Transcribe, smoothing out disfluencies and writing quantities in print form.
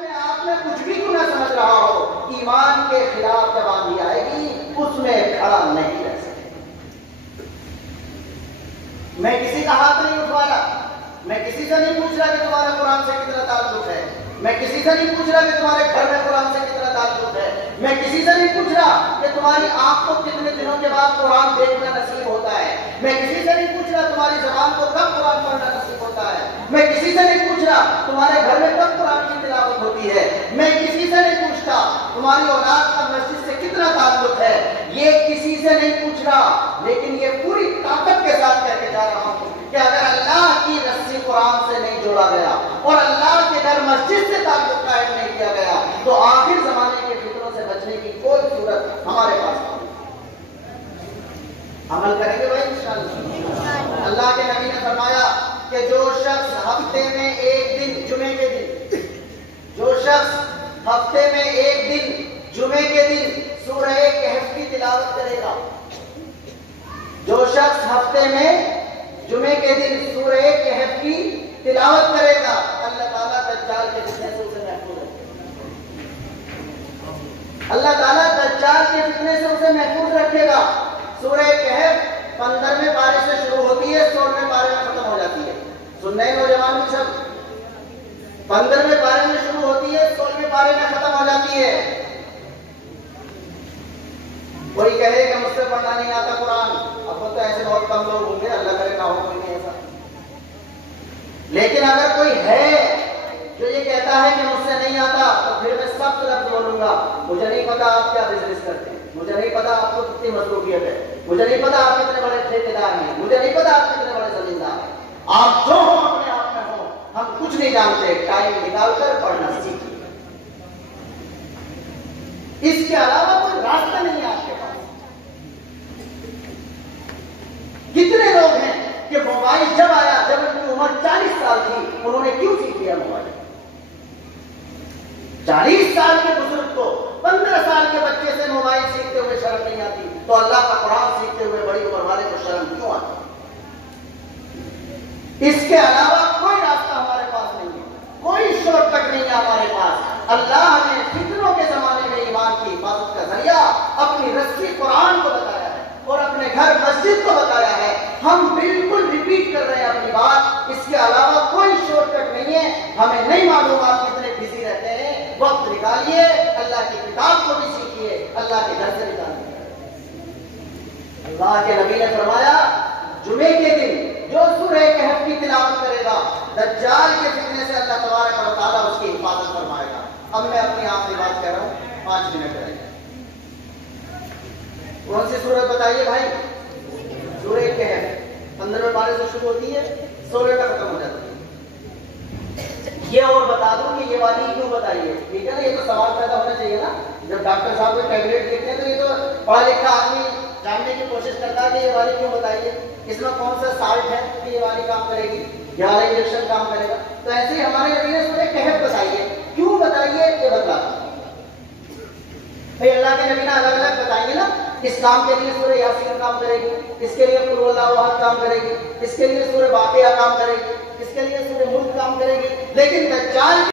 में आपने कुछ भी गुनाह समझ रहा हो, ईमान के खिलाफ जब आंधी आएगी उसमें खड़ा नहीं रह सकते। मैं किसी का हाथ नहीं उठवा रहा, मैं किसी से नहीं पूछ रहा कि तुम्हारा कुरान से कितना ताल्लुक है, मैं किसी से नहीं पूछ रहा कि तुम्हारे घर में कुरान से कितना ताल्लुक है, मैं किसी से नहीं पूछ रहा कि तुम्हारी आंख को कितने दिनों के बाद कुरान देखना नसीब होता है, मैं किसी से नहीं पूछ रहा तुम्हारी जबान को कब कुरान पढ़ना नसीब होता है, मैं किसी से नहीं पूछ रहा तुम्हारे घर में कब कुरान की तिलावत होती है, मैं किसी से नहीं पूछता तुम्हारी औलाद का मस्जिद से कितना ताल्लुक है, ये किसी से नहीं पूछ रहा। लेकिन ये पूरी ताकत के साथ कहके जा रहा हूं कि अगर अल्लाह की रस्सी कुरान से नहीं जोड़ा गया और अल्लाह के घर मस्जिद से ताल्लुक कायम नहीं किया गया तो आखिर जमाने के फितनों से बचने की कोई सूरत हमारे पास नहीं। अमल करेंगे भाई इंशाअल्लाह। अल्लाह के नबी ने फरमाया कि जो शख्स हफ्ते में एक दिन जुमे के दिन, जो शख्स हफ्ते में एक दिन जुमे के दिन सूरह कहफ की तिलावत करेगा, जो शख्स हफ्ते में जुमे के दिन सूरह कहफ की तिलावत करेगा, अल्लाह ताला दज्जाल के फितने से उसे महफूज रखेगा। अल्लाह ताला दज्जाल के फितने से उसे महफूज रखेगा। सूरह कहफ 15वें पारे से शुरू होती है, 16वें पारे में खत्म हो जाती है। सुन रहे नौजवान भी सब? 15वें पारे में शुरू होती है, 16वें पारे में खत्म हो जाती है। कोई कहे कि मुझसे पढ़ना नहीं आता कुरान, अब तो ऐसे बहुत कम लोग होंगे, अल्लाह करे ना हो कोई नहीं ऐसा। लेकिन अगर कोई है जो ये कहता है कि मुझसे नहीं आता, तो फिर मैं सब तरफ बोलूंगा, मुझे नहीं पता आप क्या बिजनेस करते हैं, मुझे नहीं पता आपको कितनी मसरूफियत है, मुझे नहीं पता आप कितने बड़े ठेकेदार हैं, मुझे नहीं पता आप कितने बड़े जमींदार हैं। आप जो हो अपने आप में हो, हम कुछ नहीं जानते, टाइम निकालकर पढ़ना सीखिए। इसके अलावा कोई रास्ता नहीं है आपके पास। कितने लोग हैं कि मोबाइल जब आया, जब उनकी उम्र 40 साल थी, उन्होंने क्यों सीख लिया मोबाइल? 40 साल के बुजुर्ग को 15 साल के बच्चे से मोबाइल सीखते हुए शर्म नहीं आती, तो अल्लाह का कुरान सीखते हुए बड़ी उम्र वाले को शर्म क्यों आती? इसके अलावा कोई रास्ता हमारे पास नहीं है, कोई शॉर्टकट नहीं है हमारे पास। अल्लाह ने फितनों के जमाने में ईमान की हिफाजत का जरिया अपनी रस्सी कुरान को बताया है और अपने घर मस्जिद को बताया है। हम बिल्कुल रिपीट कर रहे हैं अपनी बात, इसके अलावा कोई शॉर्टकट नहीं है। हमें नहीं मालूम आप कितने बिजी रहते हैं, वक्त निकालिए, अल्लाह की किताब को भी सीखिए, अल्लाह के घर से निकालिए। अल्लाह के नबी ने फरमाया जुमे के दिन जो सूरह कहफ की तिलावत करेगा, दज्जाल के फितने से अल्लाह तबारक व तआला उसकी हिफाजत फरमाएगा। अब मैं अपनी आखिरी बात कह रहा हूं, 5 मिनट रहेंगे। कौन सी सूरत बताइए भाई? सूरह कहफ 15वें पारे से शुरू होती है, 16वें तक खत्म हो जाती है। ये और बता दूं कि ये वाली क्यों बताइए, ठीक है ना? ये तो सवाल पैदा होना चाहिए ना। जब डॉक्टर साहब को टैबलेट लिखते हैं तो ये तो पढ़ा लिखा आदमी जानने की कोशिश करता है कि ये वाली क्यों बताइए, इसमें कौन सा साल्ट है कि ये वाली काम करेगी, ये वाला इंजेक्शन काम करेगा। तो ऐसे ही हमारे नबी ने सूरह कहफ बताइए, क्यों बताइए ये बता भाई। अल्लाह के नबी ने अलग अलग बताएंगे ना, इस काम के लिए सूरह यासीन काम करेगी, इसके लिए कुल हुवल्लाहु अहद काम करेगी, इसके लिए सूरह वाक़िया काम करेगी, इसके लिए सूरह मुल्क काम करेगी। लेकिन दज्जाल